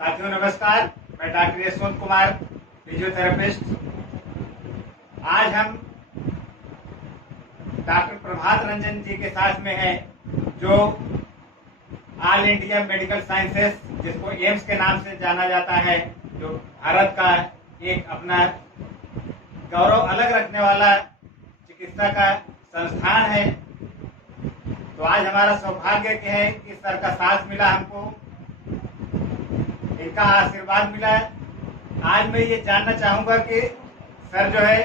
साथियों नमस्कार, मैं डॉक्टर यशवंत कुमार, फिजियोथेरेपिस्ट। आज हम डॉक्टर प्रभात रंजन जी के साथ में हैं, जो ऑल इंडिया मेडिकल साइंसेस, जिसको एम्स के नाम से जाना जाता है, जो भारत का एक अपना गौरव अलग रखने वाला चिकित्सा का संस्थान है। तो आज हमारा सौभाग्य है कि सर का साथ मिला, हमको इनका आशीर्वाद मिला। आज मैं ये जानना चाहूंगा कि सर जो है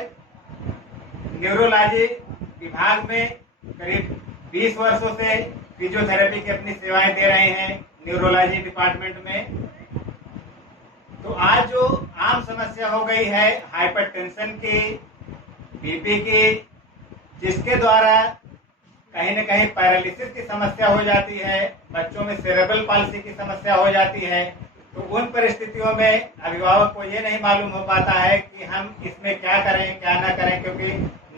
न्यूरोलॉजी विभाग में करीब 20 वर्षों से फिजियोथेरेपी की अपनी सेवाएं दे रहे हैं न्यूरोलॉजी डिपार्टमेंट में। तो आज जो आम समस्या हो गई है हाइपरटेंशन की, बीपी की, जिसके द्वारा कहीं न कहीं पैरालिसिस की समस्या हो जाती है, बच्चों में सेरेब्रल पाल्सी की समस्या हो जाती है, तो उन परिस्थितियों में अभिभावक को ये नहीं मालूम हो पाता है कि हम इसमें क्या करें क्या ना करें, क्योंकि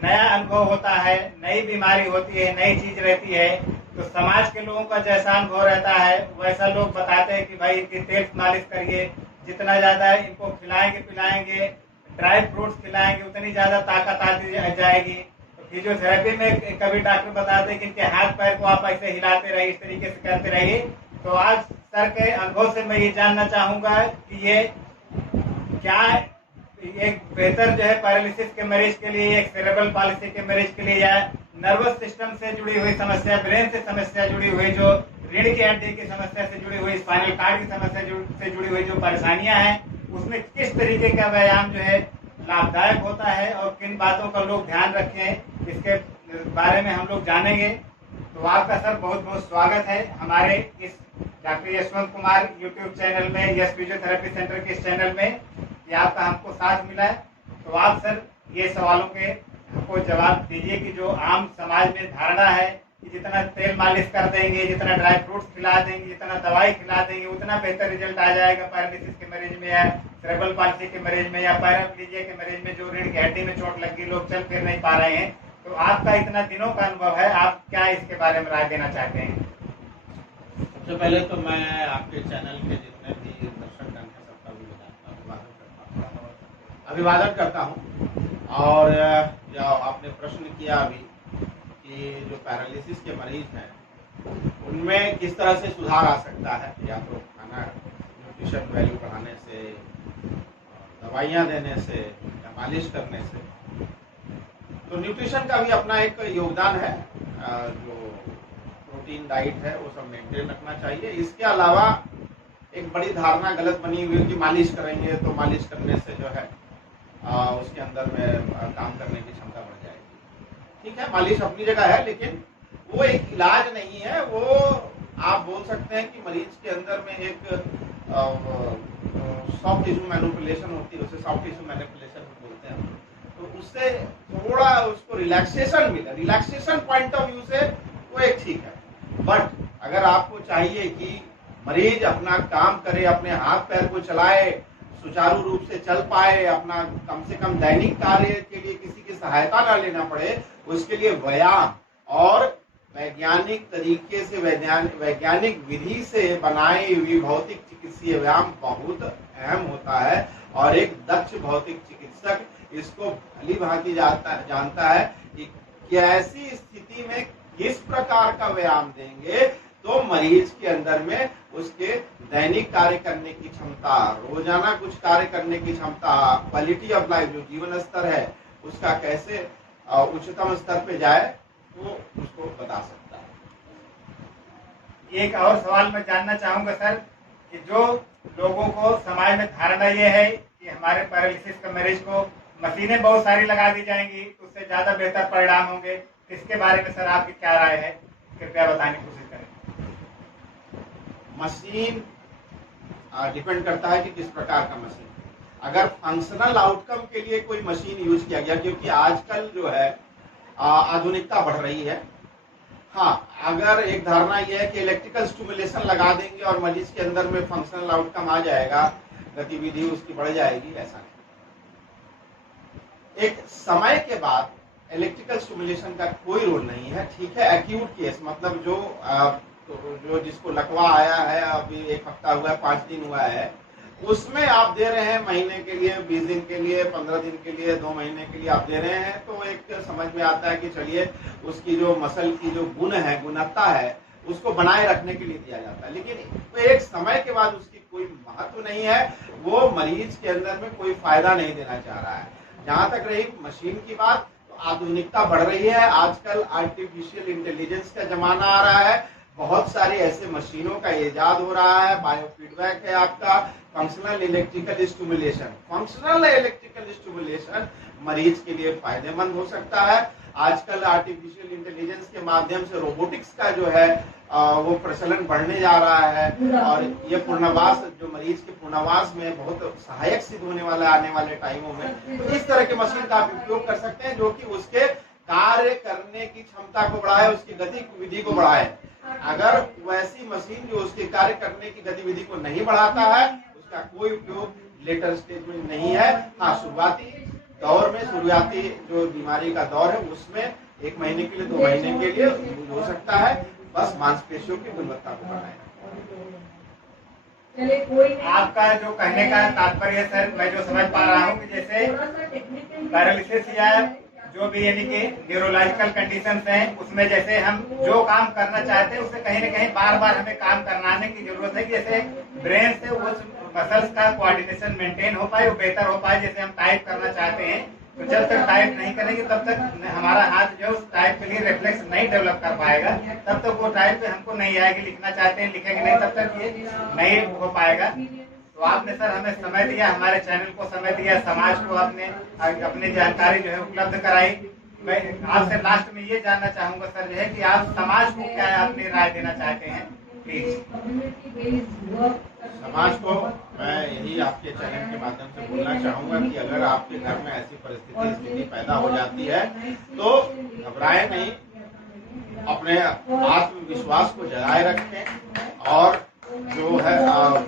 नया अनुभव होता है, नई बीमारी होती है, नई चीज रहती है। तो समाज के लोगों का जैसा अनुभव रहता है वैसा लोग बताते हैं कि भाई इनकी तेल मालिश करिए, जितना ज्यादा इनको खिलाएंगे पिलाएंगे, ड्राई फ्रूट्स खिलाएंगे, उतनी ज्यादा ताकत आती जाएगी। तो फिजियोथेरेपी में कभी डॉक्टर बताते हैं कि इनके हाथ पैर को आप ऐसे हिलाते रहिए, इस तरीके से करते रहिए। तो आज सर के अनुभव से मैं ये जानना चाहूंगा कि ये क्या एक बेहतर जो है पैरालिसिस के मरीज के लिए, एक सेरेब्रल पालिसी के मरीज के लिए, या नर्वस सिस्टम से जुड़ी हुई समस्या, ब्रेन से समस्या जुड़ी हुई, जो रीढ़ की हड्डी की समस्या से जुड़ी हुई, स्पाइनल कार्ड की समस्या से जुड़ी हुई जो परेशानियां हैं, उसमें किस तरीके का व्यायाम जो है लाभदायक होता है और किन बातों का लोग ध्यान रखें, इसके बारे में हम लोग जानेंगे। तो आपका सर बहुत बहुत स्वागत है हमारे इस doctor Yashwant Kumar YouTube channel में, यस फिजियोथेरेपी सेंटर के इस चैनल में। ये आपका हमको साथ मिला है। तो आप सर ये सवालों के हमको जवाब दीजिए कि जो आम समाज में धारणा है कि जितना तेल मालिश कर देंगे, जितना ड्राई फ्रूट्स खिला देंगे, जितना दवाई खिला देंगे, उतना बेहतर रिजल्ट आ जाएगा पैरालिसिस के मरीज में, या सेरेब्रल पाल्सी के मरीज में, या पैराप्लीजिया के मरीज में, जो रीढ़ की हड्डी में चोट लगी, लोग चल फिर नहीं पा रहे हैं। तो आपका इतना दिनों का अनुभव है, आप क्या इसके बारे में राय देना चाहते हैं? सबसे पहले तो मैं आपके चैनल के जितने भी दर्शकगण हैं सबका अभिवादन करता हूँ। और जो आपने प्रश्न किया अभी कि जो पैरालिसिस के मरीज हैं उनमें किस तरह से सुधार आ सकता है, या तो खाना न्यूट्रिशन वैल्यू बढ़ाने से, दवाइयाँ देने से, या मालिश करने से। तो न्यूट्रिशन का भी अपना एक योगदान है। जो प्रोटीन डाइट है वो सब मेंटेन रखना चाहिए। इसके अलावा एक बड़ी धारणा गलत बनी हुई है कि मालिश करेंगे तो मालिश करने से जो है उसके अंदर में काम करने की क्षमता बढ़ जाएगी। ठीक है, मालिश अपनी जगह है, लेकिन वो एक इलाज नहीं है। वो आप बोल सकते हैं कि मरीज के अंदर में एक सॉफ्ट टिश्यू मैनिपुलेशन होती है, उसे सॉफ्ट टिश्यू मैनिपुलेशन बोलते हैं। तो उससे थोड़ा उसको रिलैक्सेशन मिला, रिलैक्सेशन पॉइंट ऑफ व्यू से वो एक ठीक है। बट अगर आपको चाहिए कि मरीज अपना काम करे, अपने हाथ पैर को चलाए, सुचारू रूप से चल पाए, अपना कम से कम दैनिक कार्य के लिए किसी की सहायता न लेना पड़े, उसके लिए व्यायाम और वैज्ञानिक तरीके से, वैज्ञानिक विधि से बनाई हुई भौतिक चिकित्सीय व्यायाम बहुत अहम होता है। और एक दक्ष भौतिक चिकित्सक इसको भली भांति जानता है कि कैसी स्थिति में किस प्रकार का व्यायाम देंगे तो मरीज के अंदर में उसके दैनिक कार्य करने की क्षमता, रोजाना कुछ कार्य करने की क्षमता, क्वालिटी ऑफ लाइफ, जो जीवन स्तर है उसका कैसे उच्चतम स्तर पे जाए, वो उसको बता सकता है। एक और सवाल मैं जानना चाहूंगा सर कि जो लोगों को समाज में धारणा ये है कि हमारे पैरालिसिस के मरीज को मशीनें बहुत सारी लगा दी जाएंगी, उससे ज्यादा बेहतर परिणाम होंगे, इसके बारे में सर आपकी क्या राय है? कृपया बताने की कोशिश करें। मशीन डिपेंड करता है कि किस प्रकार का मशीन। अगर फंक्शनल आउटकम के लिए कोई मशीन यूज किया गया, क्योंकि आजकल जो है आधुनिकता बढ़ रही है। हाँ, अगर एक धारणा यह है कि इलेक्ट्रिकल स्टिमुलेशन लगा देंगे और मरीज के अंदर में फंक्शनल आउटकम आ जाएगा, गतिविधि उसकी बढ़ जाएगी, ऐसा नहीं। एक समय के बाद इलेक्ट्रिकल स्टिमुलेशन का कोई रोल नहीं है। ठीक है, एक्यूट केस मतलब जो जिसको लकवा आया है, अभी 1 हफ्ता हुआ है, 5 दिन हुआ है, उसमें आप दे रहे हैं महीने के लिए, 20 दिन के लिए, 15 दिन के लिए, 2 महीने के लिए आप दे रहे हैं, तो एक समझ में आता है कि चलिए उसकी जो मसल की जो गुण है, गुणवत्ता है, उसको बनाए रखने के लिए दिया जाता है। लेकिन एक समय के बाद उसकी कोई महत्व नहीं है, वो मरीज के अंदर में कोई फायदा नहीं देना चाह रहा है। जहां तक रही मशीन की बात, तो आधुनिकता बढ़ रही है। आजकल आर्टिफिशियल इंटेलिजेंस का जमाना आ रहा है, बहुत सारे ऐसे मशीनों का इजाद हो रहा है। बायोफीडबैक है आपका, functional electrical stimulation. Functional electrical stimulation मरीज के लिए फायदेमंद हो सकता है। आजकल आर्टिफिशियल इंटेलिजेंस के माध्यम से रोबोटिक्स का जो है वो प्रचलन बढ़ने जा रहा है, और ये पूर्णावास जो मरीज के पूर्णावास में बहुत सहायक सिद्ध होने वाला है आने वाले टाइमों में। इस तरह के मशीन का आप उपयोग कर सकते हैं जो कि उसके कार्य करने की क्षमता को बढ़ाए, उसकी गतिविधि को बढ़ाए। अगर वैसी मशीन जो उसके कार्य करने की गतिविधि को नहीं बढ़ाता है, उसका कोई उपयोग लेटर स्टेज में नहीं है। हाँ, शुरुआती दौर में, शुरुआती जो बीमारी का दौर है उसमें 1 महीने के लिए, 2 महीने के लिए हो सकता है, बस मांसपेशियों की गुणवत्ता को बढ़ाए। आपका जो कहने का तात्पर्य है सर, मैं जो समझ पा रहा हूँ कि जैसे पैरालिसिस या जो भी यानी कि न्यूरोलॉजिकल कंडीशंस हैं, उसमें जैसे हम जो काम करना चाहते हैं उससे कहीं न कहीं बार बार हमें काम कराने की जरूरत है, जैसे ब्रेन से उस मसल्स का कोऑर्डिनेशन मेंटेन हो पाए, वो बेहतर हो पाए। जैसे हम टाइप करना चाहते हैं तो जब तक टाइप नहीं करेंगे तब तक हमारा हाथ जो उस टाइप के लिए रिफ्लेक्स नहीं डेवलप कर पाएगा, तब तक वो टाइप पे हमको नहीं आएगी। लिखना चाहते हैं लिखेंगे नहीं, तब तक ये नहीं हो पाएगा। तो आपने सर हमें समय दिया, हमारे चैनल को समय दिया, समाज को आपने अपनी जानकारी जो है उपलब्ध कराई। मैं आपसे लास्ट में ये जानना चाहूंगा सर जो है कि आप समाज को क्या अपनी राय देना चाहते हैं, प्लीज। समाज को मैं यही आपके चैनल के माध्यम से बोलना चाहूंगा कि अगर आपके घर में ऐसी स्थिति पैदा हो जाती है तो घबराएं नहीं, अपने आत्मविश्वास को जगाए रखें और जो है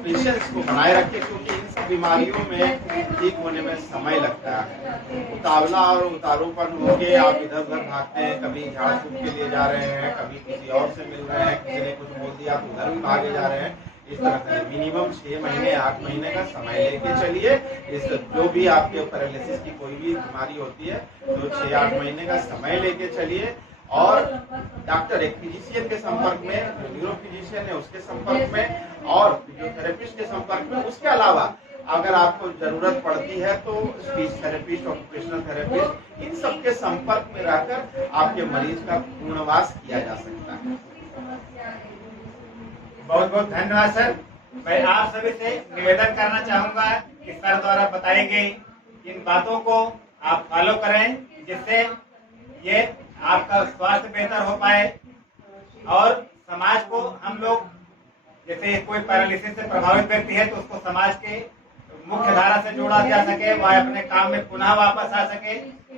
पेशेंस को बनाए रखें, क्योंकि इन सब बीमारियों में ठीक होने में समय लगता है। उतावला और उतारूपन होके आप इधर उधर भागते हैं, कभी झाड़ फूक के लिए जा रहे हैं, कभी किसी और से मिल रहे हैं, किसी ने कुछ बोल दिया तो उधर भी भागे जा रहे हैं। इस तरह से मिनिमम 6 महीने 8 महीने का समय लेके चलिए। इस जो भी आपके पैरालिसिस की कोई भी बीमारी होती है तो 6-8 महीने का समय लेके चलिए, और डॉक्टर एक फिजिशियन के संपर्क में, जो न्यूरो फिजिशियन है उसके संपर्क में, और फिजियोथेरेपिस्ट के संपर्क में। उसके अलावा अगर आपको जरूरत पड़ती है तो स्पीच थेरेपिस्ट, ऑक्यूपेशनल थेरेपिस्ट, इन सब के संपर्क में रहकर आपके मरीज का पुनर्वास किया जा सकता है। बहुत बहुत धन्यवाद सर। मैं आप सभी से निवेदन करना चाहूंगा कि सर द्वारा बताई गई इन बातों को आप फॉलो करें, जिससे ये आपका स्वास्थ्य बेहतर हो पाए और समाज को हम लोग, जैसे कोई पैरालिसिस से प्रभावित व्यक्ति है तो उसको समाज के मुख्य धारा से जोड़ा जा सके, वह अपने काम में पुनः वापस आ सके।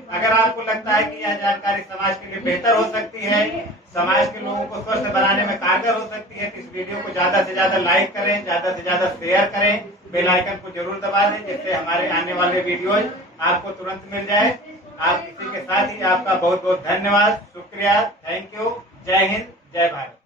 अगर आपको लगता है कि यह जानकारी समाज के लिए बेहतर हो सकती है, समाज के लोगों को स्वस्थ बनाने में कारगर हो सकती है, तो इस वीडियो को ज्यादा से ज्यादा लाइक करें, ज्यादा से ज्यादा शेयर करें, बेल आइकन को जरूर दबा दें, जिससे हमारे आने वाले वीडियोज आपको तुरंत मिल जाए। आप इसी के साथ ही आपका बहुत बहुत धन्यवाद, शुक्रिया, थैंक यू। जय हिंद, जय भारत।